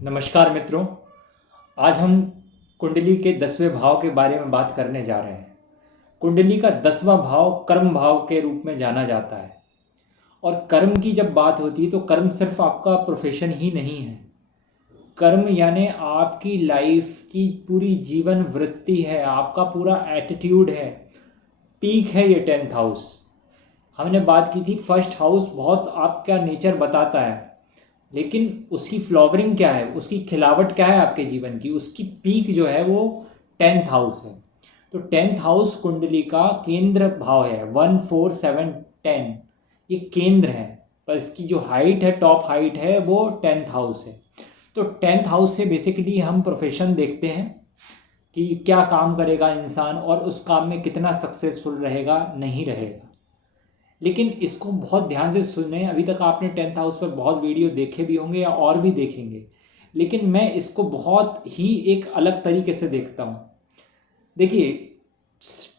नमस्कार मित्रों। आज हम कुंडली के 10वें भाव के बारे में बात करने जा रहे हैं। कुंडली का 10वां भाव कर्म भाव के रूप में जाना जाता है। और कर्म की जब बात होती है तो कर्म सिर्फ आपका प्रोफेशन ही नहीं है। कर्म यानी आपकी लाइफ की पूरी जीवन वृत्ति है, आपका पूरा एटीट्यूड है, पीक है ये 10th हाउस। हमने बात की थी फर्स्ट हाउस बहुत आपका नेचर बताता है, लेकिन उसकी फ्लावरिंग क्या है, उसकी खिलावट क्या है आपके जीवन की, उसकी पीक जो है वो 10th हाउस है। तो 10th हाउस कुंडली का केंद्र भाव है। 1 4 7 10 ये केंद्र है, पर इसकी जो हाइट है, टॉप हाइट है, वो 10th हाउस है। तो 10th हाउस से बेसिकली हम प्रोफेशन देखते हैं कि क्या काम करेगा इंसान और उस काम में कितना सक्सेसफुल रहेगा, नहीं रहेगा। लेकिन इसको बहुत ध्यान से सुने। अभी तक आपने 10th हाउस पर बहुत वीडियो देखे भी होंगे या और भी देखेंगे, लेकिन मैं इसको बहुत ही एक अलग तरीके से देखता हूँ। देखिए,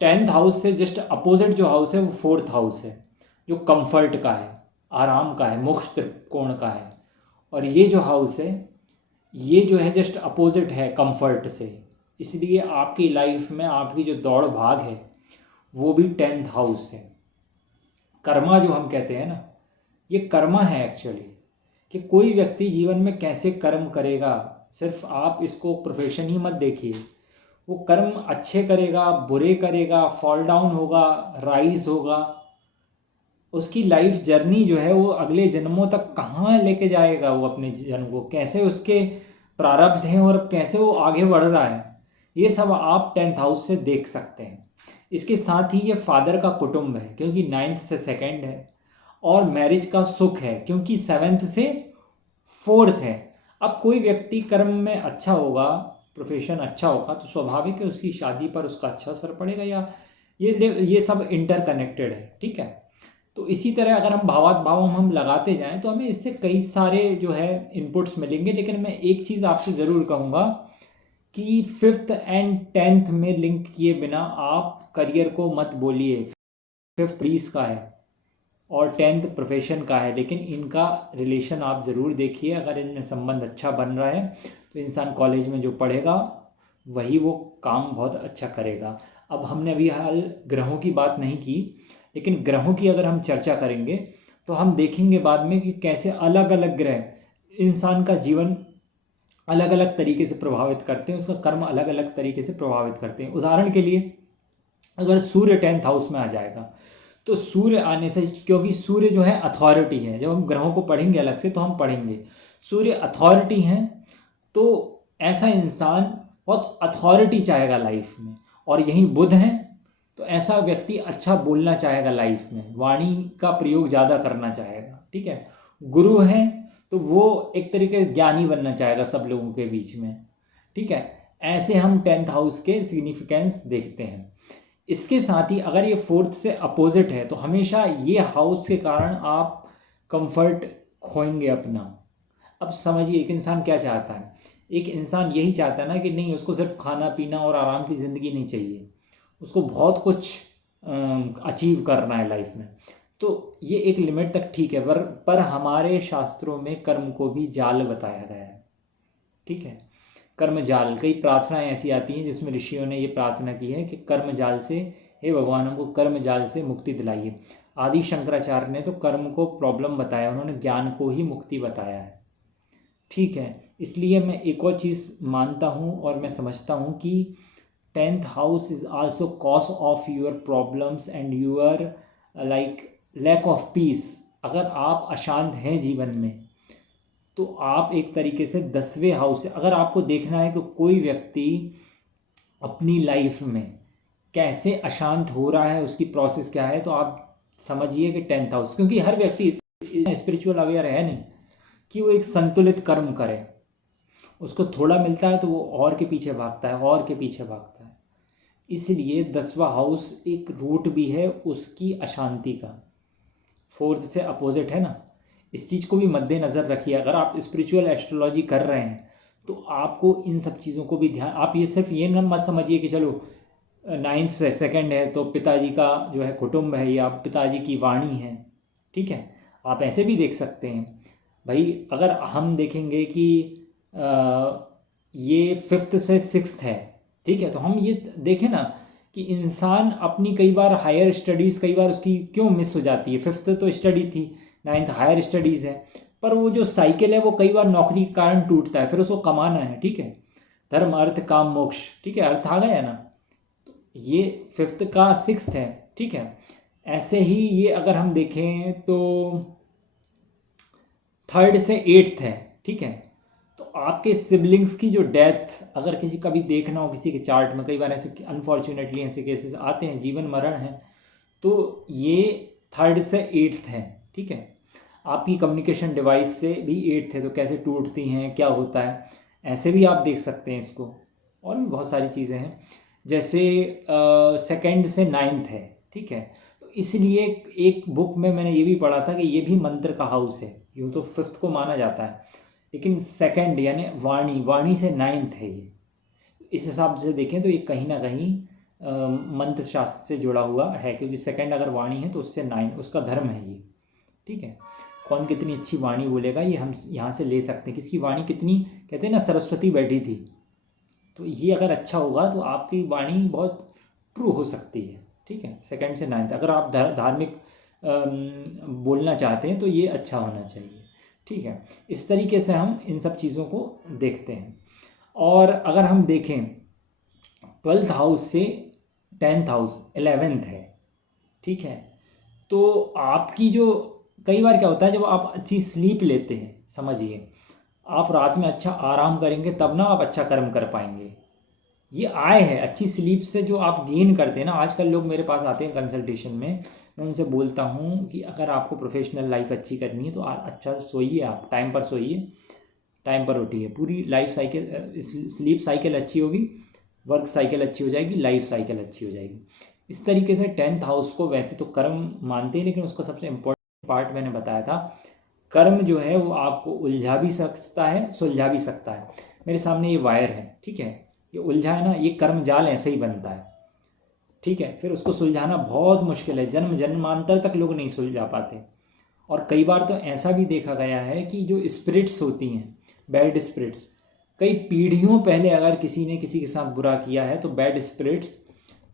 10th हाउस से जस्ट अपोजिट जो हाउस है वो 4th हाउस है, जो कंफर्ट का है, आराम का है, मोक्ष त्रिकोण का है। और ये जो हाउस है, ये जो है जस्ट अपोजिट है कंफर्ट से। इसलिए आपकी लाइफ में आपकी जो दौड़ भाग है वो भी 10th हाउस है। कर्मा जो हम कहते हैं ना, ये कर्मा है एक्चुअली, कि कोई व्यक्ति जीवन में कैसे कर्म करेगा। सिर्फ आप इसको प्रोफेशन ही मत देखिए। वो कर्म अच्छे करेगा, बुरे करेगा, फॉल डाउन होगा, राइज होगा, उसकी लाइफ जर्नी जो है वो अगले जन्मों तक कहाँ लेके जाएगा, वो अपने जन्म को कैसे, उसके प्रारब्ध हैं और कैसे वो आगे बढ़ रहा है, ये सब आप 10th हाउस से देख सकते हैं। इसके साथ ही ये फादर का कुटुंब है, क्योंकि 9th से 2nd है, और मैरिज का सुख है, क्योंकि 7th से 4th है। अब कोई व्यक्ति कर्म में अच्छा होगा, प्रोफेशन अच्छा होगा, तो स्वाभाविक है उसकी शादी पर उसका अच्छा असर पड़ेगा, या ये सब इंटरकनेक्टेड है। ठीक है। तो इसी तरह अगर हम भावात भाव हम लगाते जाएं तो हमें इससे कई सारे जो है इनपुट्स मिलेंगे। लेकिन मैं एक चीज़ आपसे ज़रूर कहूँगा कि 5th एंड 10th में लिंक किए बिना आप करियर को मत बोलिए। 5th पुलिस का है और 10th प्रोफेशन का है, लेकिन इनका रिलेशन आप ज़रूर देखिए। अगर इनमें संबंध अच्छा बन रहा है तो इंसान कॉलेज में जो पढ़ेगा वही वो काम बहुत अच्छा करेगा। अब हमने अभी हाल ग्रहों की बात नहीं की, लेकिन ग्रहों की अगर हम चर्चा करेंगे तो हम देखेंगे बाद में कि कैसे अलग अलग ग्रह इंसान का जीवन अलग अलग तरीके से प्रभावित करते हैं, उसका कर्म अलग अलग तरीके से प्रभावित करते हैं। उदाहरण के लिए अगर सूर्य 10th हाउस में आ जाएगा तो सूर्य आने से, क्योंकि सूर्य जो है अथॉरिटी है, जब हम ग्रहों को पढ़ेंगे अलग से तो हम पढ़ेंगे सूर्य अथॉरिटी हैं, तो ऐसा इंसान बहुत अथॉरिटी चाहेगा लाइफ में। और यहीं बुध हैं तो ऐसा व्यक्ति अच्छा बोलना चाहेगा लाइफ में, वाणी का प्रयोग ज़्यादा करना चाहेगा। ठीक है। गुरु हैं तो वो एक तरीके ज्ञानी बनना चाहेगा सब लोगों के बीच में। ठीक है। ऐसे हम 10th हाउस के सिग्निफिकेंस देखते हैं। इसके साथ ही अगर ये 4th से अपोजिट है तो हमेशा ये हाउस के कारण आप कंफर्ट खोएंगे अपना। अब समझिए एक इंसान क्या चाहता है। एक इंसान यही चाहता है ना कि नहीं, उसको सिर्फ खाना पीना और आराम की ज़िंदगी नहीं चाहिए, उसको बहुत कुछ अचीव करना है लाइफ में। तो ये एक लिमिट तक ठीक है, पर हमारे शास्त्रों में कर्म को भी जाल बताया गया है। ठीक है। कर्म जाल, कई प्रार्थनाएं ऐसी आती हैं जिसमें ऋषियों ने ये प्रार्थना की है कि कर्म जाल से, हे भगवान हमको कर्म जाल से मुक्ति दिलाइए। आदि शंकराचार्य ने तो कर्म को प्रॉब्लम बताया, उन्होंने ज्ञान को ही मुक्ति बताया है। ठीक है। इसलिए मैं एक और चीज़ मानता हूँ और मैं समझता हूँ कि 10th house is also cause of your problems and your like lack of peace. अगर आप अशांत हैं जीवन में तो आप एक तरीके से 10वें हाउस से, अगर आपको देखना है कि कोई व्यक्ति अपनी लाइफ में कैसे अशांत हो रहा है, उसकी प्रोसेस क्या है, तो आप समझिए कि 10th हाउस। क्योंकि हर व्यक्ति स्पिरिचुअल अवेयर है नहीं कि वो एक संतुलित कर्म करे। उसको थोड़ा मिलता है तो वो और के पीछे भागता है, और के पीछे भागता है। इसलिए 10वां हाउस एक रूट भी है उसकी अशांति का, 4th से अपोजिट है ना। इस चीज़ को भी मद्देनज़र रखिए। अगर आप स्पिरिचुअल एस्ट्रोलॉजी कर रहे हैं तो आपको इन सब चीज़ों को भी ध्यान, आप ये सिर्फ ये ना मत समझिए कि चलो 9th से 2nd है तो पिताजी का जो है कुटुंब है या पिताजी की वाणी है। ठीक है। आप ऐसे भी देख सकते हैं भाई। अगर हम देखेंगे कि ये फिफ्थ से सिक्स्थ है, ठीक है। तो हम ये देखें ना कि इंसान अपनी कई बार हायर स्टडीज़ कई बार उसकी क्यों मिस हो जाती है। फिफ्थ तो स्टडी थी, नाइन्थ हायर स्टडीज़ है, पर वो जो साइकिल है वो कई बार नौकरी के कारण टूटता है, फिर उसको कमाना है, ठीक है। धर्म अर्थ काम मोक्ष, ठीक है, अर्थ आ गया ना। तो ये फिफ्थ का सिक्स्थ है, ठीक है। ऐसे ही ये अगर हम देखें तो थर्ड से एट्थ है, ठीक है। तो आपके सिबलिंग्स की जो डेथ अगर किसी का भी देखना हो किसी के चार्ट में, कई बार ऐसे अनफॉर्चुनेटली ऐसे केसेस आते हैं, जीवन मरण है, तो ये थर्ड से एट्थ है, ठीक है। आपकी कम्युनिकेशन डिवाइस से भी एट्थ है, तो कैसे टूटती हैं, क्या होता है, ऐसे भी आप देख सकते हैं इसको। और भी बहुत सारी चीज़ें हैं, जैसे सेकंड से नाइन्थ है, ठीक है। तो इसलिए एक बुक में मैंने ये भी पढ़ा था कि ये भी मंत्र का हाउस है। यूँ तो फिफ्थ को माना जाता है, लेकिन सेकंड यानी वाणी, वाणी से नाइन्थ है ये। इस हिसाब से देखें तो ये कहीं ना कहीं मंत्र शास्त्र से जुड़ा हुआ है, क्योंकि सेकंड अगर वाणी है तो उससे नाइन उसका धर्म है ये, ठीक है। कौन कितनी अच्छी वाणी बोलेगा ये हम यहाँ से ले सकते हैं, किसकी वाणी कितनी, कहते हैं ना सरस्वती बैठी थी, तो ये अगर अच्छा होगा तो आपकी वाणी बहुत ट्रू हो सकती है, ठीक है। सेकंड से नाइन्थ अगर आप धार्मिक बोलना चाहते हैं तो ये अच्छा होना चाहिए, ठीक है। इस तरीके से हम इन सब चीज़ों को देखते हैं। और अगर हम देखें ट्वेल्थ हाउस से टेंथ हाउस 11th है, ठीक है। तो आपकी जो कई बार क्या होता है, जब आप अच्छी स्लीप लेते हैं, समझिए आप रात में अच्छा आराम करेंगे तब ना आप अच्छा कर्म कर पाएंगे। ये आय है अच्छी स्लीप से जो आप गेन करते हैं ना। आजकल लोग मेरे पास आते हैं कंसल्टेशन में, मैं उनसे बोलता हूँ कि अगर आपको प्रोफेशनल लाइफ अच्छी करनी है तो अच्छा सोइए, आप टाइम पर सोइए, टाइम पर उठिए, पूरी लाइफ साइकिल स्लीप साइकिल अच्छी होगी, वर्क साइकिल अच्छी हो जाएगी, लाइफ साइकिल अच्छी हो जाएगी। इस तरीके से टेंथ हाउस को वैसे तो कर्म मानते हैं, लेकिन उसका सबसे इम्पोर्टेंट पार्ट मैंने बताया था, कर्म जो है वो आपको उलझा भी सकता है, सुलझा भी सकता है। मेरे सामने ये वायर है, ठीक है, ये उलझा है ना, ये कर्म जाल ऐसे ही बनता है, ठीक है। फिर उसको सुलझाना बहुत मुश्किल है, जन्म जन्मांतर तक लोग नहीं सुलझा पाते। और कई बार तो ऐसा भी देखा गया है कि जो स्पिरिट्स होती हैं, बैड स्पिरिट्स, कई पीढ़ियों पहले अगर किसी ने किसी के साथ बुरा किया है तो बैड स्पिरिट्स,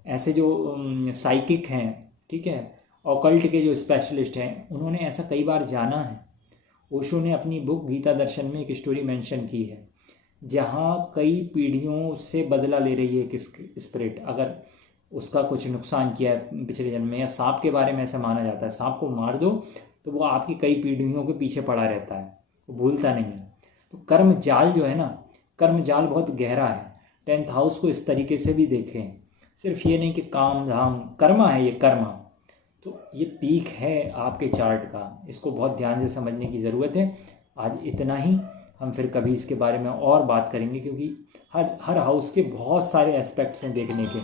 ऐसे जो साइकिक हैं, ठीक है, ऑकल्ट के जो स्पेशलिस्ट हैं, उन्होंने ऐसा कई बार जाना है। ओशो ने अपनी बुक गीता दर्शन में एक स्टोरी मेंशन की है, जहाँ कई पीढ़ियों से बदला ले रही है किस स्पिरिट, अगर उसका कुछ नुकसान किया है पिछले जन्म में, या सांप के बारे में ऐसा माना जाता है, सांप को मार दो तो वो आपकी कई पीढ़ियों के पीछे पड़ा रहता है, वो भूलता नहीं है। तो कर्म जाल जो है ना, कर्म जाल बहुत गहरा है। टेंथ हाउस को इस तरीके से भी देखें, सिर्फ ये नहीं कि काम धाम, कर्मा है ये, कर्मा। तो ये पीक है आपके चार्ट का, इसको बहुत ध्यान से समझने की ज़रूरत है। आज इतना ही, हम फिर कभी इसके बारे में और बात करेंगे, क्योंकि हर हर हाउस के बहुत सारे एस्पेक्ट्स हैं देखने के।